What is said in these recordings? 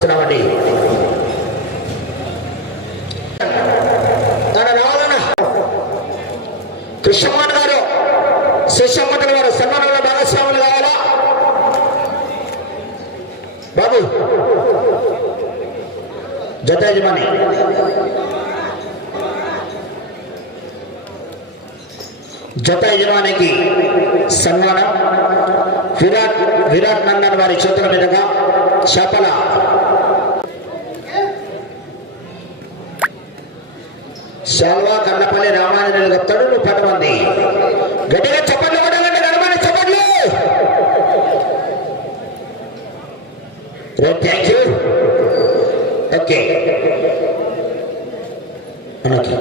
రావండి తన రావాలన్న కృష్ణమాన్ గారు శిష్యమ్మతుల వారు సన్మానంలో భాగస్వాములు కావాలా? బాబు జత యజమాని. జత యజమానికి సన్మానం. విరాట్ విరాట్ నందన్ వారి చేతుల మీదుగా చేపల శాల్వా కన్నపల్లి రామాయణులు చెప్తాడు నువ్వు పది మంది గట్టిగా చెప్పండి కొట్టాలంటే గడమని చెప్పండి థ్యాంక్ యూ ఓకే మనకి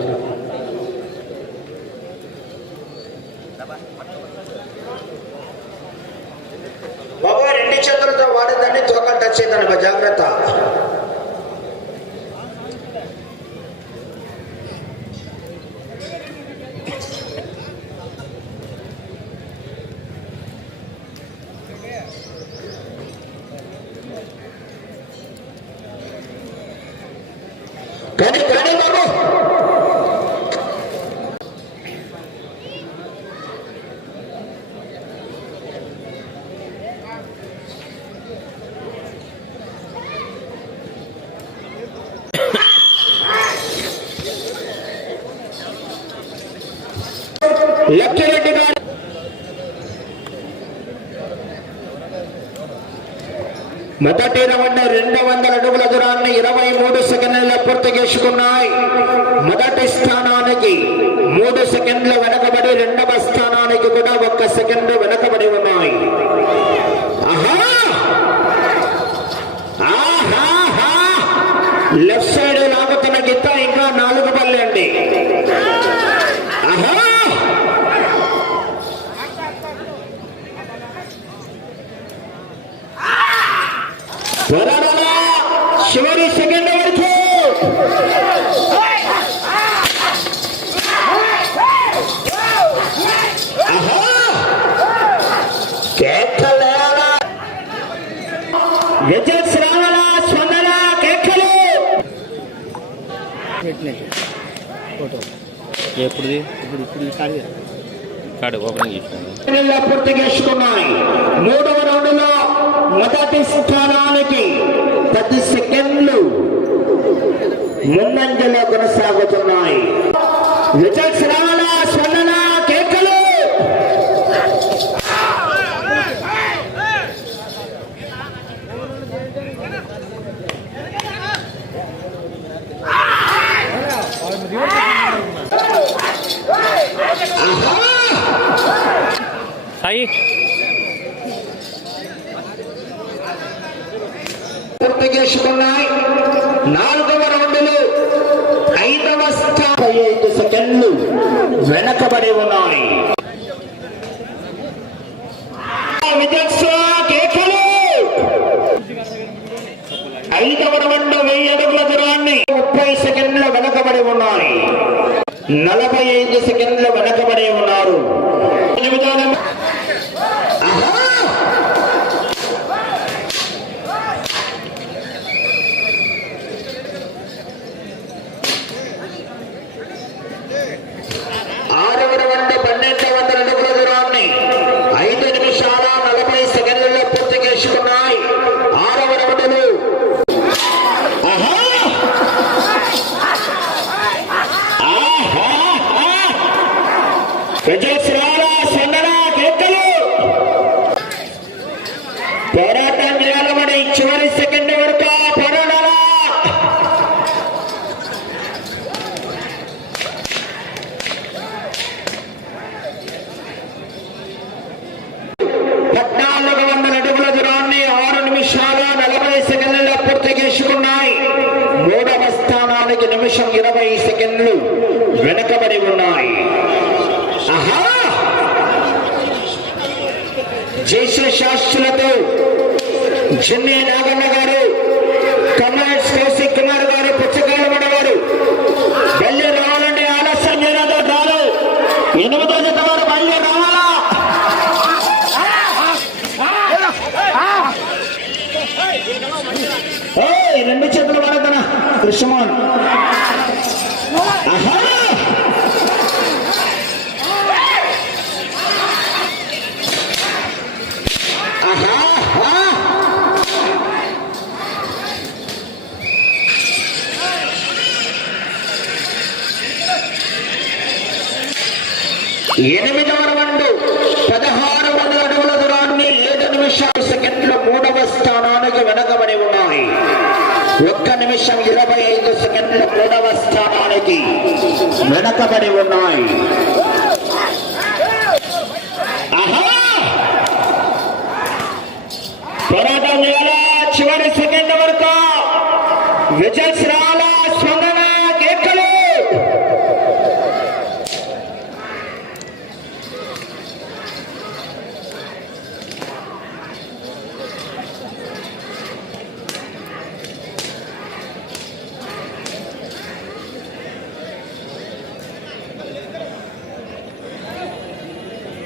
లక్కిరెడ్డి గారు. మొదటి రౌండ్ రెండు వందల అడుగుల దూరాన్ని ఇరవై మూడు సెకండ్లలో పూర్తి చేసుకున్నాయి. మొదటి స్థానానికి మూడు సెకండ్లు వెనకబడి రెండవ స్థానానికి కూడా ఒక్క సెకండ్ వెనకబడి ఉన్నాయి ఆహా! ఆహాహా! లెఫ్ట్ సైడ్ లాగుతున్న గిత్త ఇంకా నాలుగు పల్లె అండి ఆహా పోరాడాలా చివరి సెకండ్ వరకు? విజయ్ శ్రావణ స్పందన కేకలు. ఫోటో ఎప్పుడుది? ఇప్పుడు ఇప్పుడు ఈ కార్డు. కార్డు ఓపెనింగ్ పూర్తి చేసుకున్నాయి. మూడవ రౌండ్లో మొదటి స్థానానికి పది సెకండ్లు ముందంజలో కొనసాగుతున్నాయి. విజయ్ శ్రావణ స్పందన కేకలు సాయి పూర్తి చేసుకున్నాయి నాలుగవ రౌండ్లు ఐదవ నలభై ఐదు సెకండ్లు వెనకబడి ఉన్నాయి. ఐదవ రౌండ్ వెయ్యి అడుగుల దూరాన్ని ముప్పై సెకండ్ల వెనకబడి ఉన్నాయి. నలభై ఐదు సెకండ్ల వెనకబడి ఉన్నారు ఎనిమిదవ నెంబర్- ఆహా! ఆరవ రౌండ్ పన్నెండు వందల అడుగుల దూరాన్ని ఐదు నిమిషాల నలభై సెకండ్లలో పూర్తి చేసుకున్నాయి ఆరవ రౌండ్లు ఆహా! ఆహా! విజయ్ శ్రావణ సందన కేకలు పోరాటం నిలబడి చివరి సెకండ్ వరకు పోరాడాలా పద్నాలుగు వందల అడుగుల దూరాన్ని ఆరు నిమిషాల నలభై సెకండ్ల పూర్తి చేసుకున్నాయి మూడవ స్థానానికి నిమిషం ఇరవై సెకండ్లు వెనుకబడి ఉన్నాయి ఆహా! జైశ్ర శాస్త్రులతో జిన్నే నాగన్న గారు ఎనిమిదవ రౌండ్ పదహారు వందల అడుగుల దూరాన్ని ఏడు నిమిషాలు సెకండ్ల మూడవ స్థానానికి వెనకబడి ఉన్నాయి. ఒక్క నిమిషం ఇరవై ఐదు సెకండ్ల మూడవ స్థానానికి వెనకబడి ఉన్నాయి. పోరాటం చేయాలా? చివరి సెకండ్ వరకు విజయ్ స్పందన కేకలు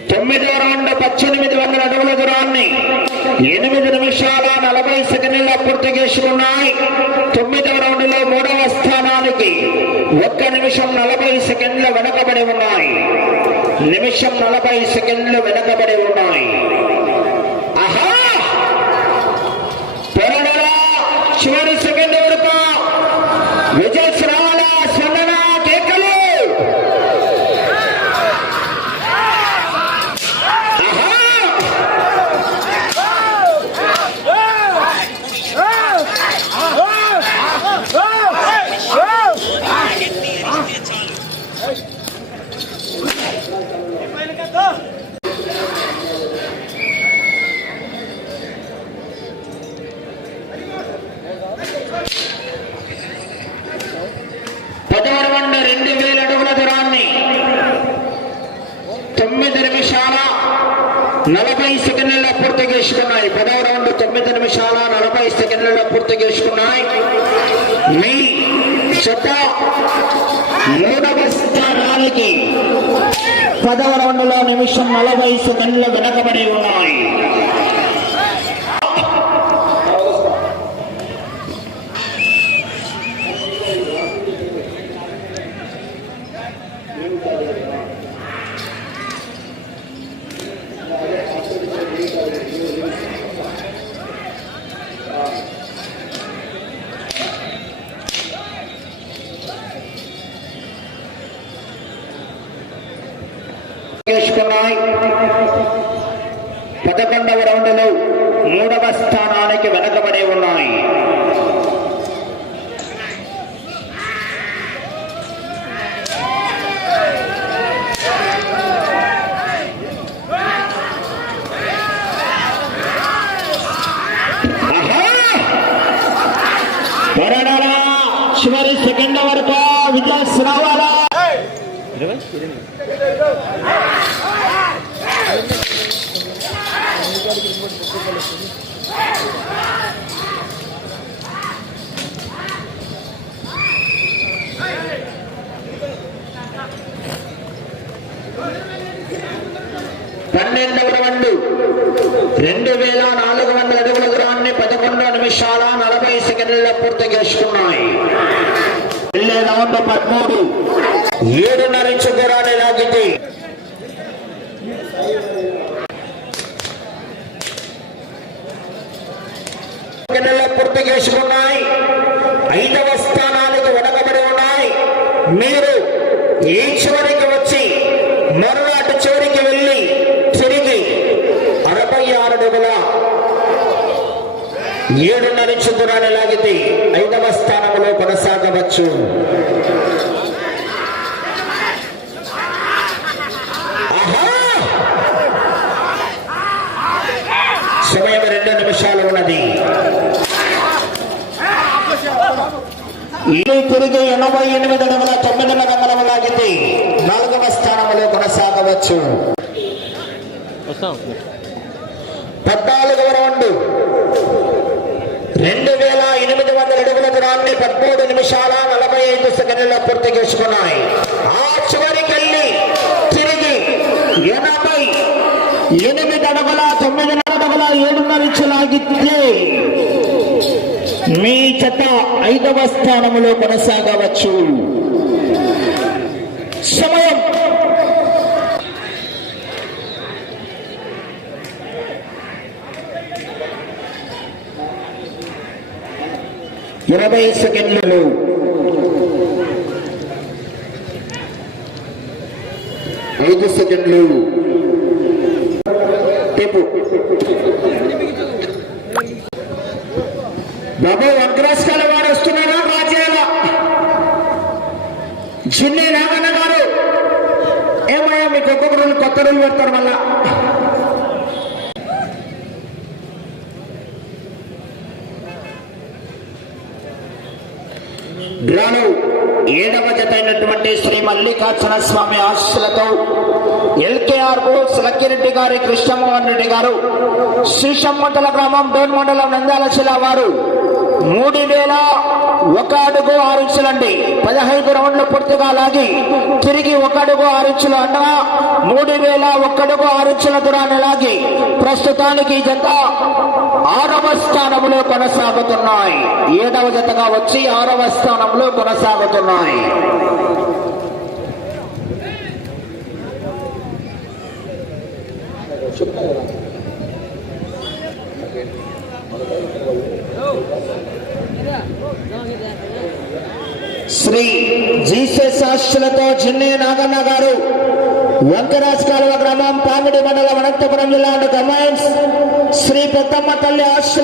తొమ్మిదో రౌండ్ పద్దెనిమిది వందల అడుగుల దూరాన్ని ఎనిమిది నిమిషాల నలభై సెకండ్ల పూర్తి చేసుకున్నాయి. తొమ్మిదవ రౌండ్లో మూడవ స్థానానికి ఒక్క నిమిషం నలభై సెకండ్లు వెనకబడి ఉన్నాయి. నిమిషం నలభై సెకండ్లు వెనకబడి ఉన్నాయి. ఆహా! చివరి సెకండ్ వరకు విజయ్ శ్రావణ స్పందన కేకలు ఆహా పదహారు వంద రెండు వేల అడుగుల దూరాన్ని తొమ్మిది నిమిషాల నలభై సెకండ్లలో పూర్తి చేసుకున్నాయి. పదవ రౌండ్ తొమ్మిది నిమిషాల నలభై సెకండ్లలో పూర్తి చేసుకున్నాయి. మీ చెత్త మూడవ స్థానానికి పదవ రౌండ్లో నిమిషం నలభై సెకండ్లు వెనకబడి ఉన్నాయి చేసుకున్నాయి పదకొండవ రౌండ్లో మూడవ స్థానానికి వెనకబడి ఉన్నాయి. చివరి సెకండ్ వరకు విజయ్ రావాలా ఇరవై పన్నెండవ రౌండ్ రెండు వేల నాలుగు వందల అడుగుల దూరాన్ని పదకొండు నిమిషాల నలభై సెకండ్ల పూర్తి చేసుకున్నాయి వెళ్ళే రౌండ్ పదమూడు. ఏడున్నర ఇంచు దూరాన్ని లాగితే. పూర్తి చేసుకున్నాయి. ఐదవ స్థానానికి వెనకబడి ఉన్నాయి. మీరు ఈ చివరికి వచ్చి మరునాటి చివరికి వెళ్ళి తిరిగి అరవై ఆరు అడుగుల ఏడున్నర ఇంచు దూరాన్ని లాగితే ఐదవ స్థానంలో కొనసాగవచ్చు! సమయం రెండు నిమిషాలు ఉన్నది. ఇది తిరిగి ఎనభై ఎనిమిది అడుగుల తొమ్మిది వందల లాగితే నాలుగవ స్థానంలో కొనసాగవచ్చు. పద్నాలుగవ రౌండ్. రెండు వేల ఎనిమిది వందల అడుగుల దూరాన్ని పదమూడు నిమిషాల నలభై ఐదు సెకండ్ల పూర్తి చేసుకున్నాయి. ఆ చివరికెళ్ళి తిరిగి ఎనభై ఎనిమిది అడుగుల తొమ్మిది అడుగుల ఏడున్నర ఇంచు లాగితే మీ చెత్త ఐదవ స్థానములో కొనసాగవచ్చు. సమయం ఇరవై సెకండ్లు. ఐదు సెకండ్లు. బాబు అగ్రస్కాల వాడు వస్తున్నారా రాజ్యాల జిన్నే నాగన్న గారు. ఏమయ్యా మీకు ఒక్కొక్క రోజులు కొత్త రోజులు పెడతారు మళ్ళా? ఏడవ జత అయినటువంటి శ్రీ మల్లికార్జున స్వామి ఆశలతో ఎల్కేఆర్ బోస్ గారి కృష్ణమోహన్ రెడ్డి గారు శ్రీశమ్మంటల గ్రామం డోన్ మండలం నంద్యాల జిల్లా వారు మూడు వేల ఒక అడుగు ఆరించులండి పదహైదు రౌండ్లు పూర్తిగా లాగి తిరిగి ఒక అడుగు ఆరు ఇంచులు అనగా మూడు వేల ఒక్కడుగు అడుగు ఆరు దూరాన్ని లాగి ప్రస్తుతానికి జత ఆరవ స్థానంలో కొనసాగుతున్నాయి. ఏడవ జతగా వచ్చి ఆరవ స్థానంలో కొనసాగుతున్నాయి. శ్రీ జీసే శాస్త్రులతో జిన్నే నాగన్న గారు వంకరాజ్ కాలువ గ్రామం పాంగిడి మండలం అనంతపురం జిల్లా కమాండ్స్ శ్రీ పెద్దమ్మ తల్లి ఆశల